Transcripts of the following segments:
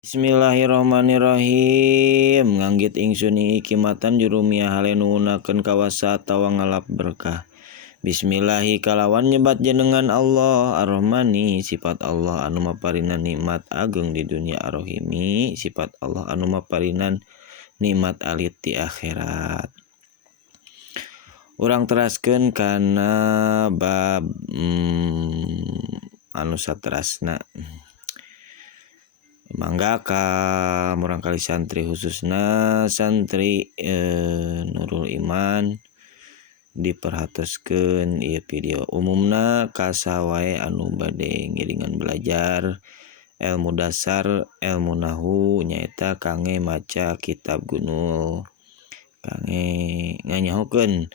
Bismillahirrahmanirrahim. Nganggit ingsun hikmatan jurumia halenunakeun kawasa tawa ngalap berkah. Bismillahi kalawan nyebat jenengan Allah Ar-Rahmani, sifat Allah anu maparinan nikmat agung di dunia, Ar-Rahimi, sifat Allah anu maparinan nikmat alit di akhirat. Urang teraskeun kana bab anu saterasna. Mangga ka murang kali santri khususna santri Nurul Iman diperhatoskeun ieu video. Umumna kasa wae anu bade ngiringan belajar ilmu dasar ilmu nahwu nyaeta kange maca kitab Gunul, kange nganyahokeun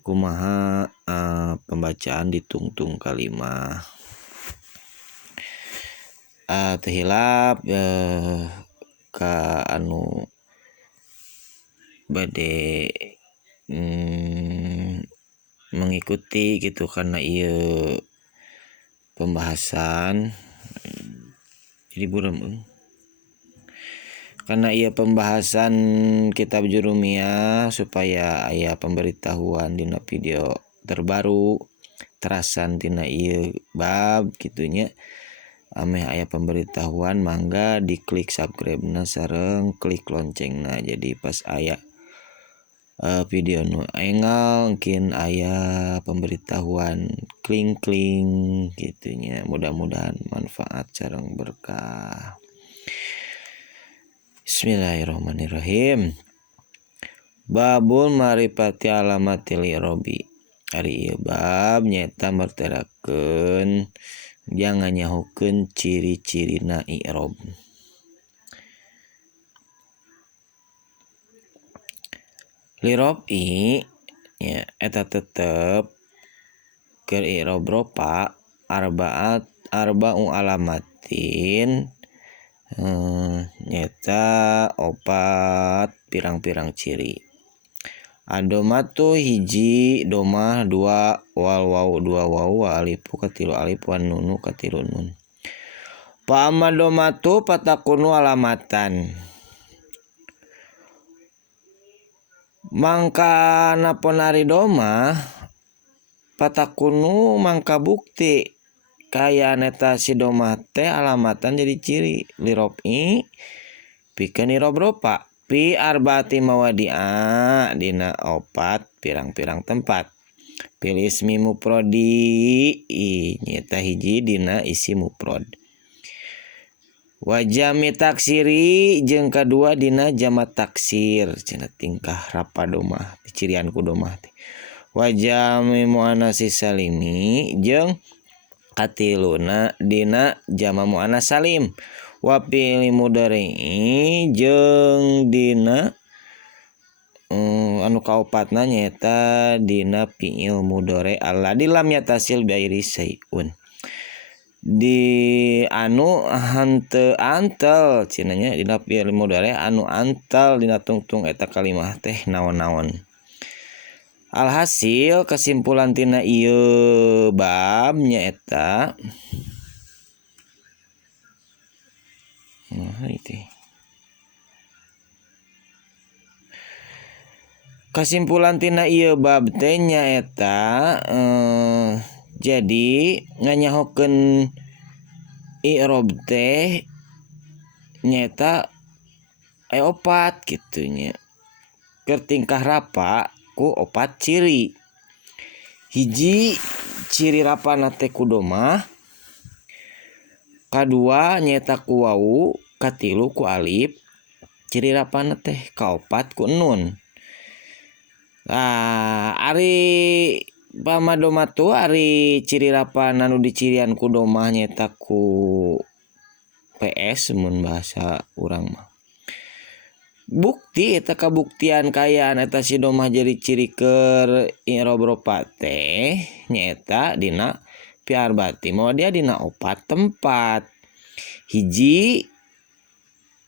kumaha pembacaan di tungtung kalimah. Tehilap ka anu bade mengikuti gitu karena ieu pembahasan jadi buram karena ieu pembahasan kitab Jurumiyah supaya aya pemberitahuan dina video terbaru terasan tina ieu bab kitunya. Ameh aya pemberitahuan mangga diklik subscribe-na sareng klik loncengna, jadi pas aya video nu engal mungkin aya pemberitahuan kling gitunya. Mudah-mudahan manfaat sareng berkah. Bismillahirrahmanirrahim. Babul marifati alamatil i'robi. Ari ieu bab nyaeta marterakeun jangan nyahukeun ciri-cirina i'rob. Li'rob nya eta tetep keur i'rob ropa arba'u alamatin nyata opat pirang-pirang ciri. Adomatu hiji domah dua wal waw dua waw wa alifu katilu alif wan nunu katilu nun. Pa amma domatu patakunu alamatan. Mangka napon ari domah patakunu mangka bukti kaayaan eta si domah teh alamatan jadi ciri. Lirobi pikeun irob ropa fi arbaati mawadi'a dina opat pirang-pirang tempat. Pilih ismi mufrodi nyata hiji dina isi mufrod. Wa jami taksiri jeung kadua dina jamak taksir cenah tingkah rapa domah cirian ku domah teh. Wa jami muannatsi salimi jeung katiluna dina jama muannas salim. Wa fi'il mudhari jeung dina anu kaopatna nyaeta dina fi'il mudhari alladzi lam yatasil bi ghairi syai'un. Di anu henteu antel cenah nya dina fi'il mudhari anu antal dina tungtung eta kalimah teh naon-naon. Alhasil kesimpulan tina ieu bab nyaeta kesimpulan tina ieu bab teh nyaeta jadi nganyahokeun i'rob teh nyaeta aya opat kitu nya. Keur tingkah rapa ku opat ciri. Hiji ciri rapana teh ku domah, kadua nyaeta ku wawu, katilu ku alif, ciri rapana teh kaopat ku nun. Ari pamadomatu ari ciri rapana nu dicirian ku domah nyaeta ku PS mun bahasa urang mah. Bukti eta kabuktian kaayaan eta si domah jadi ciri keur i'rob ropa teh nyaeta dina fi arbaati mawadi'a dina opat tempat. Hiji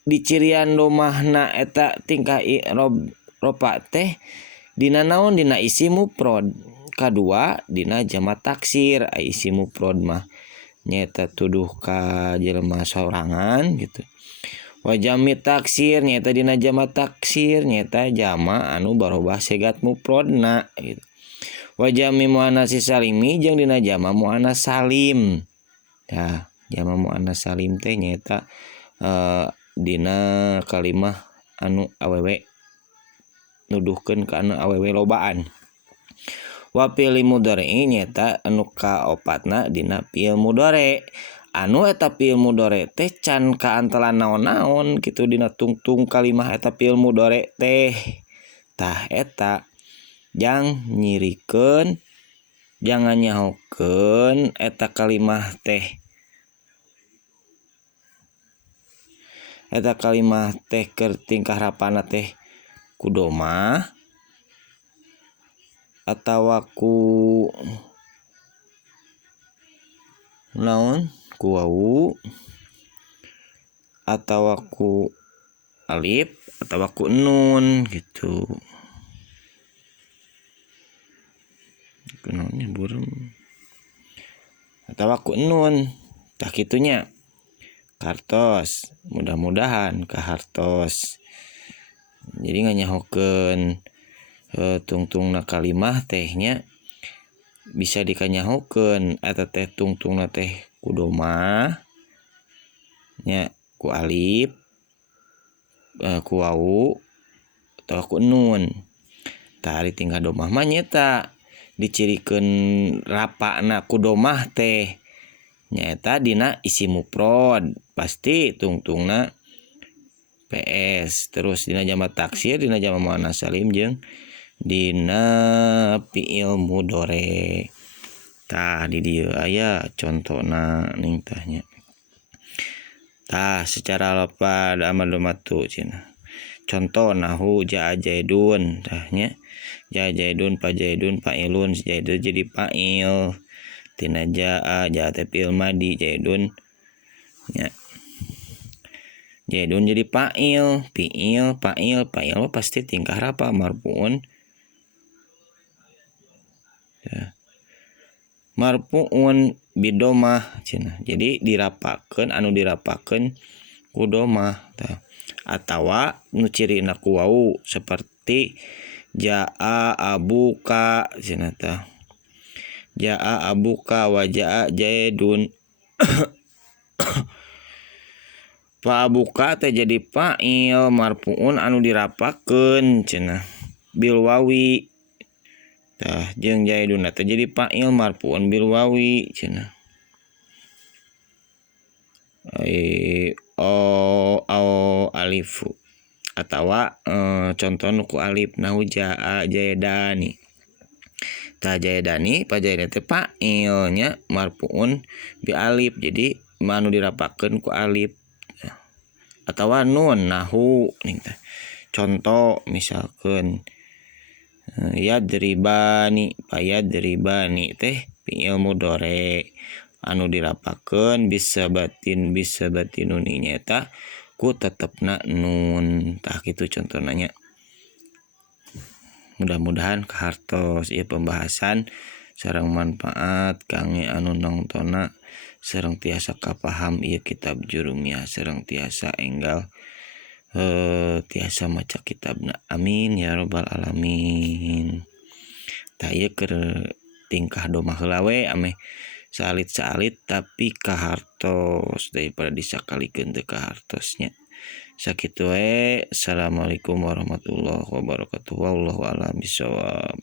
dicirian domahna eta tingkah i'rob ropa teh dina naon dina isi mufrad. Kadua dina jamak taksir. Isi mufrad mah nyaeta tuduh ka jelema sorangan gitu. Wa jami taksir nyaeta dina jama taksir nyaeta jama anu barobah segat mufradna gitu. Wa jami muannas salimi jeung dina jama muannas salim. Tah, jama muannas salim teh nyaeta dina kalimah anu awewe nuduhkeun ka anu awewe lobaan. Wa fi'il mudhari nyaeta anu kaopatna dina fi'il mudhari. Anu eta fi'il mudhari teh can kaantelan naon-naon kitu dina tungtung kalimah eta fi'il mudhari teh. Tah eta jang nyirikeun jangan nyahokeun eta kalimah teh. Eta kalimah teh keur tingkah rapana teh ku domah atawa ku naon ku wawu atawa ku alif atawa ku nun gitu. Kunaonnya burem atawa ku nun tah kitunya. Kartos mudah-mudahan kahartos. Jadi nganyahokeun tungtungna kalimah tehnya bisa dikanyahokeun eta teh tungtungna teh ku domah nya ku alif ku wawu atawa ku nun. Tah ari tingkah domah mah nyata dicirikeun rapana ku domah teh nyaeta dina isim mufrad pasti tungtungna PS. Terus dina jama taksir dina jama muannas salim jeung dina fi'il mudhari. Tah di dieu aya contona ning tahnya. Tah secara lafaz amadumatu cenah. Contoh nahu jaa jaidun tahnya. Jaa jaidun fa jaidun fa'ilun jaidun jadi fa'il. Tina jaa teh fi'il madi jaidun nya. Jaidun jadi fa'il, fa'il pasti tingkah rapa marfuun. Ya. Marfuun bidomah cenah. Jadi dirapakeun anu dirapakeun ku domah tah. Atawa nu cirina ku wawu seperti jaa abuka cenah tah. Jaa abuka wa jaa jaidun. Fa abuka teh jadi fa'il marfuun anu dirapakeun cenah bil wawi. Tah jeung jaidun teh jadi fa'il marfuun bil wawi cenah. Alifu atawa contoh nu ku alif nahu jaa jaidani. Tah jaidani pa jaidani teh fa'il nya marfuun bi alif jadi anu dirapakeun ku alif. Atawa nun nahu ning teh. Contoh misalkeun yadribani payadribani teh fi'il mudhari anu dirapakeun bisa batin nuni nyata ku tetepna nun. Tah kitu contohna nya. Mudah-mudahan kahartos ieu pembahasan sareng manfaat kangge anu nongtonna sareng tiasa kapaham ieu kitab Jurumiyah sareng tiasa enggal tiasa maca kitabna. Amin ya rabbal alamin. Tah ieu keur tingkah domah heula we ame salit-salit tapi kahartos daripada disakalikeun teu kahartosnya. Sakitu wae. Assalamualaikum warahmatullahi wabarakatuh. Wallahu a'lam bishawab.